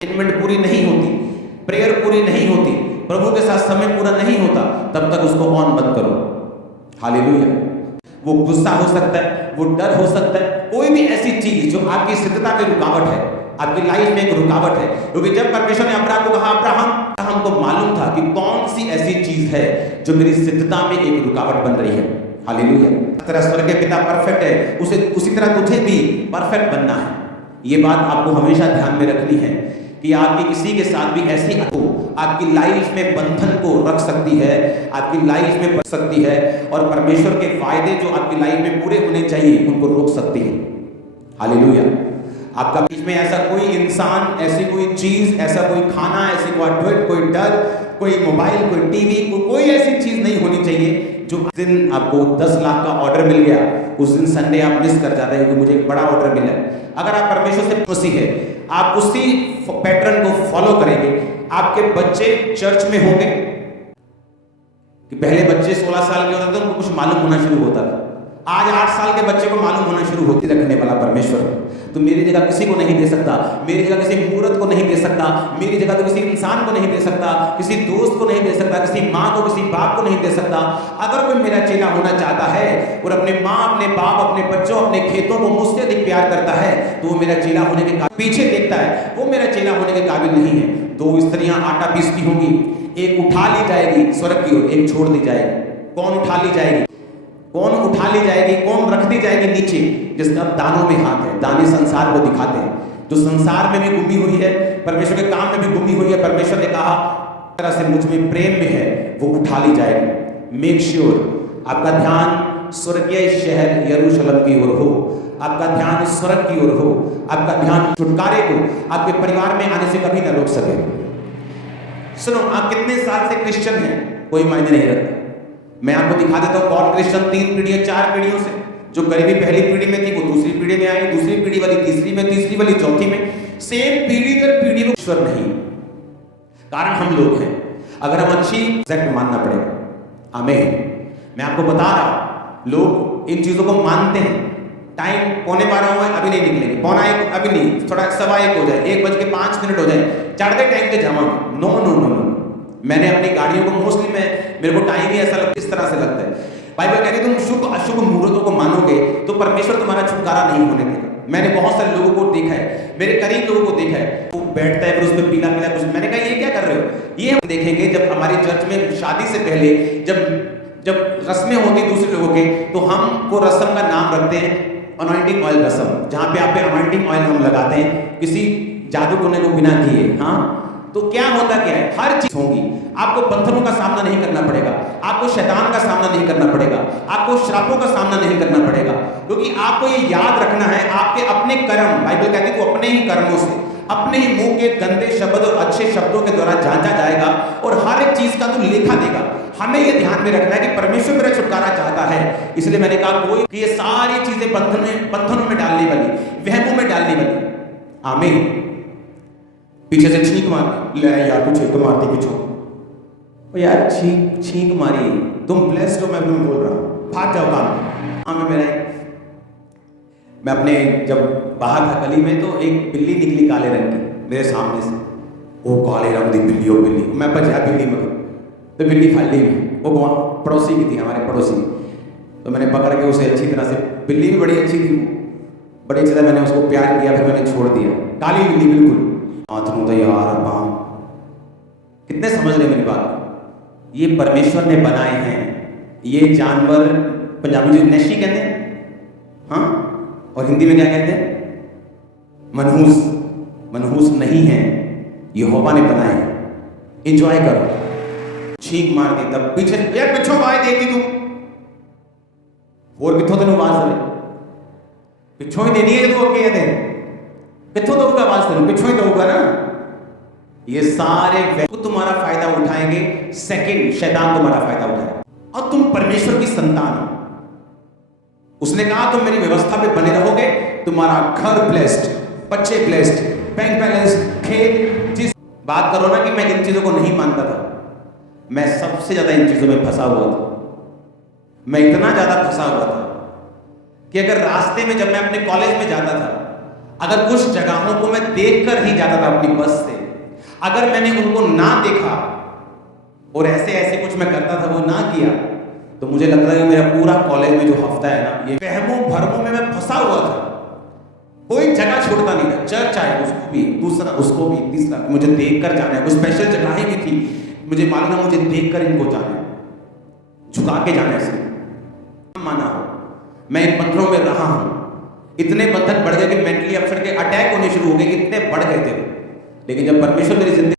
Arrangement पूरी नहीं होती, प्रेयर पूरी नहीं होती, प्रभु के साथ समय पूरा नहीं होता, तब तक उसको ऑन मत करो। हालेलुया। वो गुस्सा हो सकता है, वो डर हो सकता है, कोई भी ऐसी चीज जो आपकी सिद्धता में रुकावट है, आपकी लाइफ में एक रुकावट है। क्योंकि जब परमेश्वर ने अब्राहम को कहा, अब्राहम को मालूम था कि कौन सी ऐसी चीज है जो मेरी सिद्धता में एक रुकावट बन रही है। हालेलुया। तेरा स्वर्गीय पिता परफेक्ट है, उसी तरह तुझे भी परफेक्ट बनना है। ये बात आपको हमेशा ध्यान में रखनी है कि आपकी किसी के साथ भी ऐसी आपकी लाइफ में बंधन को रख सकती है, आपकी लाइफ में बच सकती है, और परमेश्वर के वायदे जो आपकी लाइफ में पूरे होने चाहिए उनको रोक सकती है। हालेलुया। आपका बीच में ऐसा कोई इंसान, ऐसी कोई चीज, ऐसा कोई खाना, ऐसी कोई डर, कोई मोबाइल, कोई टीवी, कोई ऐसी चीज नहीं होनी चाहिए जो दिन आपको 10 लाख का ऑर्डर मिल गया, उस दिन संडे आप मिस कर जाते हैं कि मुझे एक बड़ा ऑर्डर मिला। अगर आप परमेश्वर से खुशी है, आप उसी पैटर्न को फॉलो करेंगे। आपके बच्चे चर्च में होंगे कि पहले बच्चे 16 साल के होते थे, उनको कुछ मालूम होना शुरू होता था। आज 8 साल के बच्चे को मालूम होना शुरू होती रखने वाला परमेश्वर तो मेरी जगह किसी को नहीं दे सकता, मेरी जगह किसी मूर्त को नहीं दे सकता, मेरी जगह तो किसी इंसान को नहीं दे सकता, किसी दोस्त को नहीं दे सकता, किसी माँ को, किसी बाप को नहीं दे सकता। अगर कोई मेरा चेला होना चाहता है और अपने माँ, अपने बाप, अपने बच्चों, अपने खेतों को मुझसे अधिक प्यार करता है, तो वो मेरा चेला होने के पीछे देखता है, वो मेरा चेला होने के काबिल नहीं है। 2 स्त्रियां आटा पीसती होंगी, एक उठा ली जाएगी स्वर्ग की ओर, एक छोड़ दी जाएगी। कौन उठा ली जाएगी? कौन उठा ली जाएगी? कौन रख दी जाएगी नीचे? जिसका दानों में हाथ है। दाने संसार को दिखाते हैं, जो संसार में भी गुमी हुई है, परमेश्वर के काम में भी गुमी हुई है। परमेश्वर ने कहा तरह से मुझ में प्रेम में है, वो उठा ली जाएगी। मेक श्योर आपका ध्यान स्वर्गीय शहर यरूशलेम की ओर हो, आपका ध्यान स्वर्ग की ओर हो, आपका ध्यान छुटकारे को आपके परिवार में आने से कभी ना रोक सके। सुनो, आप कितने साल से क्रिश्चियन हैं कोई मायने नहीं रखता। मैं आपको दिखा देता हूँ कौन क्रिश्चियन 3 पीढ़ियों 4 पीढ़ियों से, जो करीबी पहली पीढ़ी में थी वो दूसरी पीढ़ी में आई, दूसरी पीढ़ी वाली तीसरी में, तीसरी वाली चौथी में, सेम पीढ़ी दर पीढ़ी में ईश्वर नहीं। कारण हम लोग हैं। अगर हम अच्छी एग्जैक्ट मानना पड़ेगा। आमीन। मैं आपको बता रहा हूं, लोग इन चीजों को मानते हैं। टाइम 11:15 हुआ है, अभी नहीं निकलेंगे, 11:15 अभी नहीं, थोड़ा 1:15 हो जाए, 1:05 हो जाए, चढ़ते टाइम पे जाऊंगा। No no no no. मैंने अपनी गाड़ियों को मोस्टली मेरे को टाइम ही ऐसा लगता है, इस तरह से लगता है। बाइबल कहती है तुम शुभ अशुभ मुहूर्तों को मानोगे तो परमेश्वर तुम्हारा छुटकारा नहीं होने देगा। मैंने बहुत सारे लोगों को देखा है, मेरे करीब लोगों को देखा है, वो बैठता है फिर उस पर पीला पीला कुछ। मैंने कहा ये क्या कर रहे हो? ये हम देखेंगे जब हमारी चर्च में शादी से पहले जब रस्में होती दूसरे लोगों के, तो हम वो रस्म का नाम रखते हैं अनॉइंटिंग ऑयल रस्म, जहां पे आप पे अनॉइंटिंग ऑयल हम लगाते हैं किसी जादू टोने को बिना किए। हाँ, तो क्या होता क्या है? हर चीज होगी। आपको बंधनों का सामना नहीं करना पड़ेगा, आपको शैतान का सामना नहीं करना पड़ेगा, आपको श्रापों का सामना नहीं करना पड़ेगा, क्योंकि आपको ये याद रखना है आपके अपने कर्म, बाइबल कहती है वो अपने ही कर्मों से, अपने ही मुंह के गंदे शब्द और अच्छे शब्दों के द्वारा जांचा जाएगा और हर एक चीज का तो लेखा देगा। हमें ये ध्यान में रखना है कि परमेश्वर मेरा छुटकारा चाहता है। इसलिए मैंने कहा कोई कि ये सारी चीजें बंधनों में डालने वाली, वहमों में डालने वाली। आमीन। पीछे से छींक मार, ले यार तू छींक मारती पीछे, ओ यार छींक मारी, तुम ब्लेस्ड हो, मैं तुम्हें बोल रहा हूं, भाग जाओ काम। हाँ मैं अपने जब बाहर था गली में तो एक बिल्ली निकली काले रंग की मेरे सामने से। वो काले रंग की बिल्ली, वो बिल्ली, मैं बचा बिल्ली में, तो बिल्ली फाली में, वो पड़ोसी की थी, हमारे पड़ोसी की। तो मैंने पकड़ के उसे अच्छी तरह से, बिल्ली भी बड़ी अच्छी थी, बड़ी अच्छी तरह मैंने उसको प्यार किया, फिर मैंने छोड़ दिया। काली बिल्ली बिल्कुल। तो यार कितने समझ रहे मेरी बात? ये परमेश्वर ने बनाए हैं ये जानवर। पंजाबी में नैशी कहते हैं, हाँ, और हिंदी में क्या कहते हैं? मनहूस। मनहूस नहीं है, यहोवा ने बनाए हैं। एंजॉय करो। छींक मार दी तब पीछे यार पिछो आवाज देती तू और किथों तेन आवाज दे, पिछों ही देनी है तू अगे दे, किथों दूंगा आवाज तेन, पिछों ही दूंगा ना। ये सारे तुम्हारा फायदा उठाएंगे, सेकंड शैतान तुम्हारा फायदा उठाएगा। और तुम परमेश्वर की संतान हो। उसने कहा तुम मेरी व्यवस्था पे बने रहोगे, तुम्हारा घर ब्लेस्ड, बच्चे ब्लेस्ड, बैंक बैलेंस, खेत। जिस बात करो ना कि मैं इन चीजों को नहीं मानता था, मैं सबसे ज्यादा इन चीजों में फंसा हुआ था। मैं इतना ज्यादा फंसा हुआ था कि अगर रास्ते में जब मैं अपने कॉलेज में जाता था अगर कुछ जगहों को मैं देखकर ही जाता था अपनी बस से, अगर मैंने उनको ना देखा और ऐसे ऐसे कुछ मैं करता था वो ना किया, तो मुझे लगता है कि मेरा पूरा कॉलेज में जो हफ्ता है ना, ये वहमों भरमों में मैं फंसा हुआ था। कोई जगह छोड़ता नहीं था, चर्च आए उसको भी, दूसरा उसको भी, तीसरा मुझे देखकर जाना है। कुछ स्पेशल जगहें भी थी, मुझे मालूम है मुझे देखकर इनको जाना है, झुका के जाने से माना हो। मैं इन बंधनों में रहा हूं, इतने बंधन बढ़ गए कि मेंटली अपसेट के अटैक होने शुरू हो गए, इतने बढ़ गए थे। लेकिन जब परमेश्वर मेरी जिंदगी